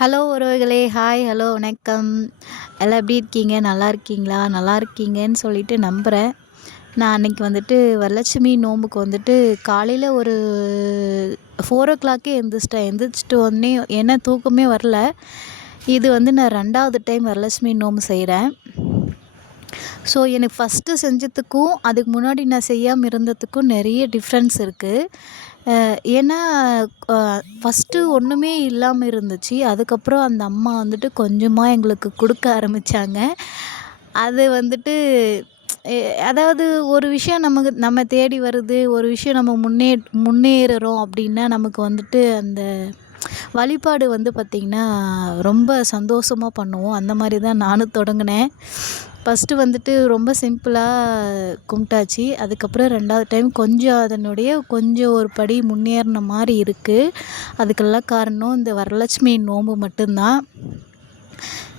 Hello உறவுகளே hi hello வணக்கம். எல்லாம் எப்படி இருக்கீங்க? நல்லா இருக்கீங்களா? நல்லா இருக்கீங்கன்னு சொல்லிட்டு நம்புகிறேன் நான் அன்றைக்கி வந்துட்டு வரலட்சுமி நோம்புக்கு வந்துட்டு காலையில் ஒரு ஃபோர் ஓ கிளாக்கே எழுந்திரிச்சிட்டேன் எழுந்திரிச்சிட்டு உடனே என்ன தூக்கமே வரல. இது வந்து நான் ரெண்டாவது டைம் வரலட்சுமி நோம்பு செய்கிறேன் ஸோ எனக்கு ஃபஸ்ட்டு செஞ்சதுக்கும் அதுக்கு முன்னாடி நான் செய்யாமல் இருந்ததுக்கும் நிறைய டிஃப்ரென்ஸ் இருக்குது ஏன்னா ஃபஸ்ட்டு ஒன்றுமே இல்லாமல் இருந்துச்சு. அதுக்கப்புறம் அந்த அம்மா வந்துட்டு கொஞ்சமாக எங்களுக்கு கொடுக்க ஆரம்பித்தாங்க அது வந்துட்டு அதாவது ஒரு விஷயம் நமக்கு நம்ம தேடி வருது. ஒரு விஷயம் நம்ம முன்னே முன்னேறுறோம் அப்படின்னா நமக்கு வந்துட்டு அந்த வழிபாடு வந்து பார்த்திங்கன்னா ரொம்ப சந்தோஷமாக பண்ணுவோம். அந்த மாதிரி தான் நானும் தொடங்கினேன். ஃபஸ்ட்டு வந்துட்டு ரொம்ப சிம்பிளாக கும்பிட்டாச்சு. அதுக்கப்புறம் ரெண்டாவது டைம் கொஞ்சம் அதனுடைய கொஞ்சம் ஒரு படி முன்னேறின மாதிரி இருக்குது அதுக்கெல்லாம் காரணம் இந்த வரலட்சுமி நோம்பு மட்டும்தான்.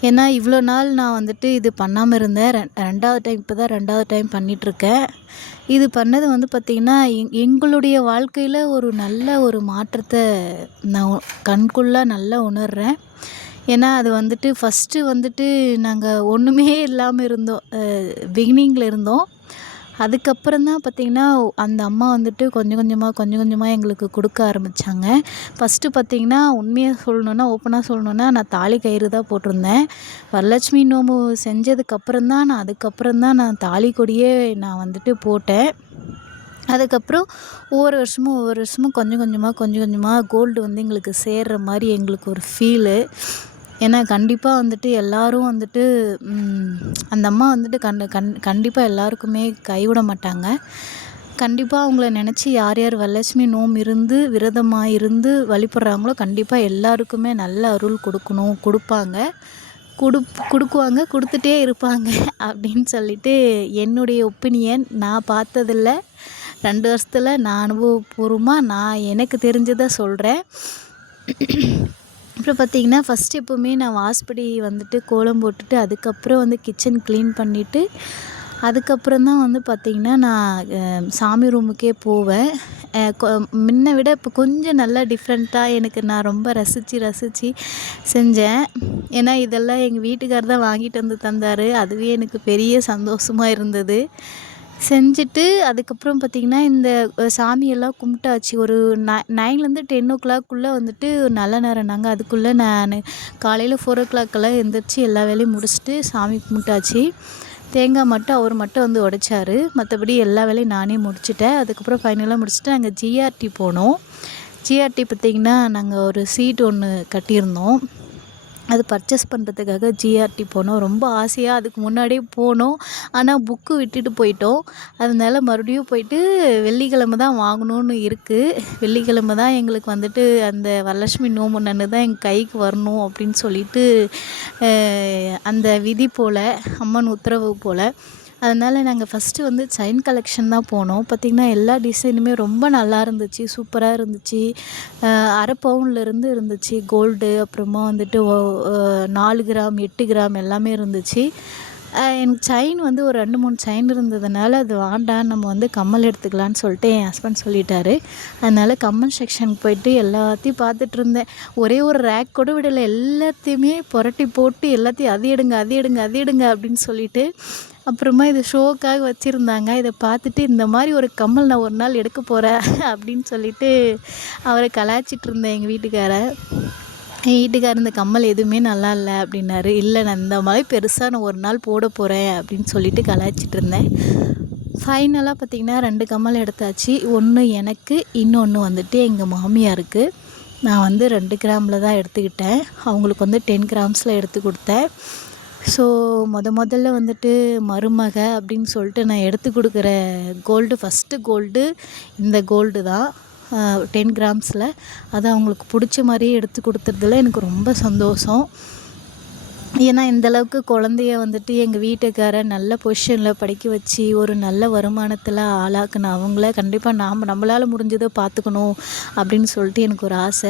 ஏன்னா இவ்வளோ நாள் நான் வந்துட்டு இது பண்ணாமல் இருந்தேன். ரெ ரெண்டாவது டைம் இப்போ தான் ரெண்டாவது டைம் பண்ணிகிட்ருக்கேன் இது பண்ணது வந்து பார்த்திங்கன்னா எங் எங்களுடைய வாழ்க்கையில் ஒரு நல்ல ஒரு மாற்றத்தை நான் கண்குள்ளாக நல்லா உணர்கிறேன் ஏன்னா அது வந்துட்டு ஃபஸ்ட்டு வந்துட்டு நாங்கள் ஒன்றுமே இல்லாமல் இருந்தோம். பிகினிங்கில் இருந்தோம். அதுக்கப்புறம் தான் பார்த்திங்கன்னா அந்த அம்மா வந்துட்டு கொஞ்சம் கொஞ்சமாக கொஞ்சம் கொஞ்சமாக எங்களுக்கு கொடுக்க ஆரம்பித்தாங்க ஃபஸ்ட்டு பார்த்திங்கன்னா உண்மையாக சொல்லணுன்னா ஓப்பனாக சொல்லணுன்னா நான் தாலி கயிறு தான் போட்டிருந்தேன். வரலட்சுமி நோம்பு செஞ்சதுக்கப்புறம் தான் நான் அதுக்கப்புறம் தான் நான் தாலி கொடியே நான் வந்துட்டு போட்டேன். அதுக்கப்புறம் ஒவ்வொரு வருஷமும் ஒவ்வொரு வருஷமும் கொஞ்சம் கொஞ்சமாக கொஞ்சம் கொஞ்சமாக கோல்டு வந்து எங்களுக்கு சேர்கிற மாதிரி எங்களுக்கு ஒரு ஃபீலு ஏன்னா கண்டிப்பாக வந்துட்டு எல்லோரும் வந்துட்டு அந்த அம்மா வந்துட்டு கண் கண் கண்டிப்பாக எல்லாருக்குமே கைவிட மாட்டாங்க. கண்டிப்பாக அவங்கள நினச்சி யார் யார் வரலட்சுமி நோம் இருந்து விரதமாக இருந்து வழிபடுறாங்களோ கண்டிப்பாக எல்லாருக்குமே நல்ல அருள் கொடுக்கணும் கொடுப்பாங்க. குடுப் கொடுக்குவாங்க கொடுத்துட்டே இருப்பாங்க அப்படின்னு சொல்லிட்டு என்னுடைய ஒப்பீனியன். நான் பார்த்ததில்ல. ரெண்டு வருஷத்தில் நான் அனுபவபூர்வமாக நான் எனக்கு தெரிஞ்சதை சொல்கிறேன் அப்புறம் பார்த்திங்கன்னா ஃபஸ்ட்டு எப்போவுமே நான் வாஸ்படி வந்துட்டு கோலம் போட்டுட்டு அதுக்கப்புறம் வந்து கிச்சன் க்ளீன் பண்ணிவிட்டு அதுக்கப்புறம் தான் வந்து பார்த்திங்கன்னா நான் சாமி ரூமுக்கே போவேன். முன்ன விட இப்போ கொஞ்சம் நல்லா டிஃப்ரெண்ட்டாக எனக்கு நான் ரொம்ப ரசித்து ரசித்து செஞ்சேன். ஏன்னா இதெல்லாம் எங்கள் வீட்டுக்கார் தான் வாங்கிட்டு வந்து தந்தார். அதுவே எனக்கு பெரிய சந்தோஷமாக இருந்தது. செஞ்சுட்டு அதுக்கப்புறம் பார்த்திங்கன்னா இந்த சாமியெல்லாம் கும்பிட்டாச்சு. ஒரு நை நைன்லேருந்து டென் ஓ கிளாக்குள்ளே வந்துட்டு நல்ல நேரம். நாங்கள் அதுக்குள்ளே நான் காலையில் ஃபோர் ஓ கிளாக்கெல்லாம் எழுந்திரிச்சு எல்லா வேலையும் முடிச்சுட்டு சாமி கும்பிட்டாச்சு. தேங்காய் மட்டும் அவர் மட்டும் வந்து உடைச்சார். மற்றபடி எல்லா வேலையும் நானே முடிச்சிட்டேன். அதுக்கப்புறம் ஃபைனலாக முடிச்சுட்டு நாங்கள் ஜிஆர்டி போனோம். ஜிஆர்டி பார்த்திங்கன்னா நாங்கள் ஒரு சீட் ஒன்று கட்டியிருந்தோம். அது பர்ச்சேஸ் பண்ணுறதுக்காக ஜிஆர்டி போனோம். ரொம்ப ஆசையாக அதுக்கு முன்னாடியே போனோம். ஆனால் புக்கு விட்டுட்டு போயிட்டோம். அதனால மறுபடியும் போயிட்டு வெள்ளிக்கிழமை தான் வாங்கணும்னு இருக்குது வெள்ளிக்கிழமை தான் எங்களுக்கு வந்துட்டு அந்த வரலட்சுமி நோம்பு நன்னு தான் எங்கள் கைக்கு வரணும் அப்படின்னு சொல்லிட்டு அந்த விதி போல் அம்மன் உத்தரவு போல் அதனால் நாங்கள் ஃபஸ்ட்டு வந்து செயின் கலெக்ஷன் தான் போனோம். பார்த்திங்கன்னா எல்லா டிசைனுமே ரொம்ப நல்லா இருந்துச்சு சூப்பராக இருந்துச்சு. அரை பவுன்லேருந்து இருந்துச்சு கோல்டு அப்புறமா வந்துட்டு நாலு கிராம் எட்டு கிராம் எல்லாமே இருந்துச்சு. எனக்கு செயின் வந்து ஒரு ரெண்டு மூணு செயின் இருந்ததுனால அது வேண்டாம் நம்ம வந்து கம்மல் எடுத்துக்கலான்னு சொல்லிட்டு என் ஹஸ்பண்ட் சொல்லிட்டாரு. அதனால் கம்மல் செக்ஷனுக்கு போயிட்டு எல்லாத்தையும் பார்த்துட்டு இருந்தேன். ஒரே ஒரு ரேக் கூட விடலை எல்லாத்தையுமே புரட்டி போட்டு எல்லாத்தையும் அது எடுங்க அது எடுங்க அது எடுங்க அப்படின்னு சொல்லிட்டு அப்புறமா இது ஷோக்காக வச்சுருந்தாங்க. இதை பார்த்துட்டு இந்த மாதிரி ஒரு கம்மல் நான் ஒரு நாள் எடுக்க போகிறேன் அப்படின்னு சொல்லிட்டு அவரை கலாய்ச்சிட்டு இருந்தேன் எங்கள் வீட்டுக்காரை. என் வீட்டுக்காரர் இந்த கம்மல் எதுவுமே நல்லா இல்லை அப்படின்னாரு. இல்லை நான் இந்த மாதிரி பெருசாக நான் ஒரு நாள் போட போகிறேன் அப்படின்னு சொல்லிட்டு கலாய்ச்சிட்டு இருந்தேன். ஃபைனலாக பார்த்திங்கன்னா ரெண்டு கம்மல் எடுத்தாச்சு. ஒன்று எனக்கு இன்னொன்று வந்துட்டு எங்கள் மாமியாருக்கு. நான் வந்து ரெண்டு கிராமில் தான் எடுத்துக்கிட்டேன். அவங்களுக்கு வந்து டென் கிராம்ஸில் எடுத்து கொடுத்தேன். ஸோ முத முதல்ல வந்துட்டு மருமக அப்படின்னு சொல்லிட்டு நான் எடுத்து கொடுக்குற கோல்டு ஃபஸ்ட்டு கோல்டு இந்த கோல்டு தான். டென் கிராம்ஸில் அது அவங்களுக்கு பிடிச்ச மாதிரியே எடுத்து கொடுத்துறதுல எனக்கு ரொம்ப சந்தோஷம். ஏன்னா இந்தளவுக்கு குழந்தைய வந்துட்டு எங்கள் வீட்டுக்கார நல்ல பொசிஷனில் படிக்க வச்சு ஒரு நல்ல வருமானத்தில் ஆளாக்குன அவங்கள கண்டிப்பாக நாம் நம்மளால் முடிஞ்சதை பார்த்துக்கணும் அப்படின்னு சொல்லிட்டு எனக்கு ஒரு ஆசை.